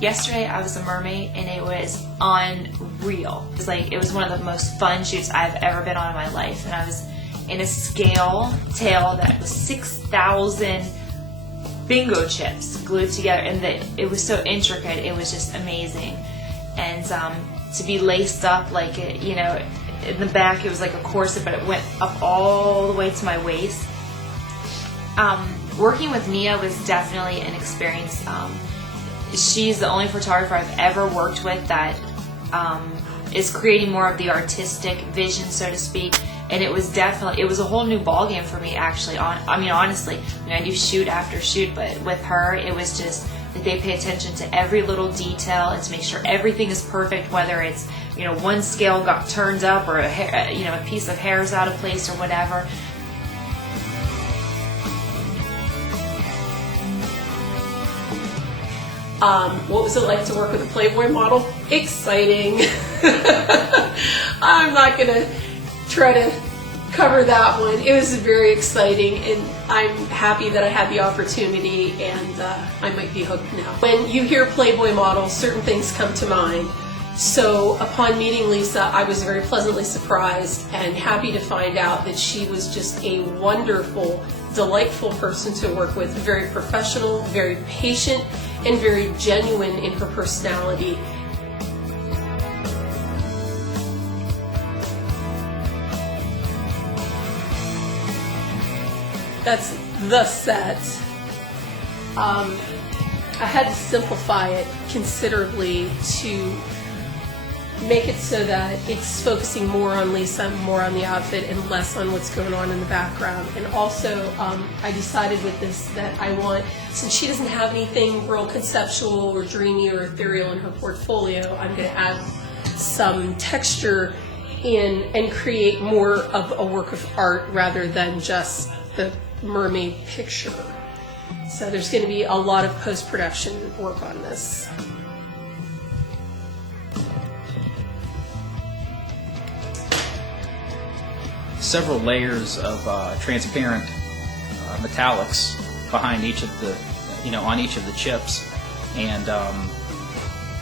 Yesterday I was a mermaid and it was unreal. It was one of the most fun shoots I've ever been on in my life, and I was in a scale tail that was 6,000 bingo chips glued together, and it was so intricate. It was just amazing. And to be laced up like it, you know, in the back it was like a corset, but it went up all the way to my waist. Working with Nia was definitely an experience. She's the only photographer I've ever worked with that is creating more of the artistic vision, so to speak. And it was a whole new ballgame for me, actually. Honestly, I do shoot after shoot, but with her, it was just that they pay attention to every little detail and to make sure everything is perfect, whether it's, you know, one scale got turned up or a piece of hair is out of place or whatever. What was it like to work with a Playboy model? Exciting. I'm not gonna try to cover that one. It was very exciting, and I'm happy that I had the opportunity, and I might be hooked now. When you hear Playboy model, certain things come to mind. So upon meeting Lisa, I was very pleasantly surprised and happy to find out that she was just a wonderful, delightful person to work with, very professional, very patient, and very genuine in her personality. That's the set. I had to simplify it considerably to make it so that it's focusing more on Lisa, more on the outfit, and less on what's going on in the background. And also, I decided with this that I want, since she doesn't have anything real conceptual or dreamy or ethereal in her portfolio, I'm going to add some texture in and create more of a work of art rather than just the mermaid picture. So there's going to be a lot of post-production work on this. Several layers of transparent metallics behind each of the, on each of the chips, and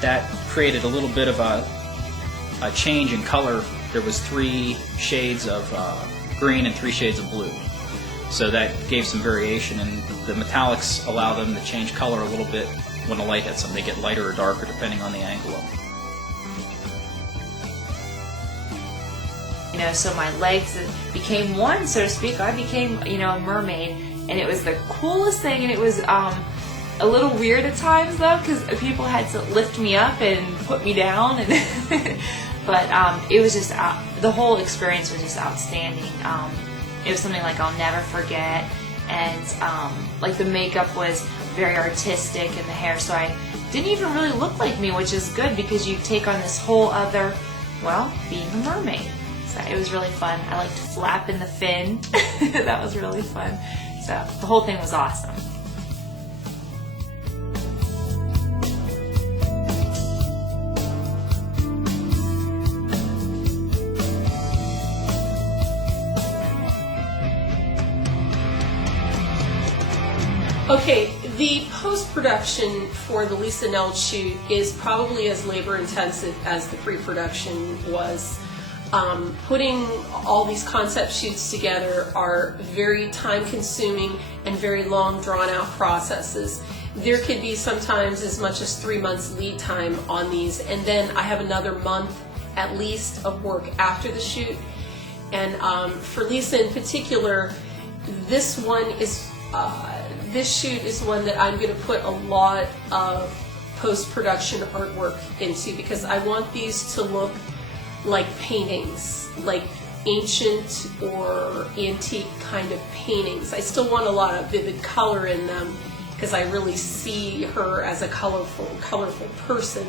that created a little bit of a change in color. There was 3 shades of green and 3 shades of blue, so that gave some variation, and the metallics allow them to change color a little bit when the light hits them. They get lighter or darker depending on the angle of them. So my legs became one, so to speak. I became, a mermaid, and it was the coolest thing. And it was a little weird at times, though, because people had to lift me up and put me down. And but it was just the whole experience was just outstanding. It was something like I'll never forget, and the makeup was very artistic, and the hair. So I didn't even really look like me, which is good because you take on this whole other, being a mermaid. So it was really fun. I liked flapping the fin. That was really fun. So the whole thing was awesome. Okay, the post-production for the Lisa Neeld shoot is probably as labor-intensive as the pre-production was. Putting all these concept shoots together are very time-consuming and very long, drawn-out processes. There could be sometimes as much as 3 months lead time on these, and then I have another month at least of work after the shoot. And for Lisa in particular, this shoot is one that I'm going to put a lot of post-production artwork into, because I want these to look like paintings, like ancient or antique kind of paintings. I still want a lot of vivid color in them because I really see her as a colorful person.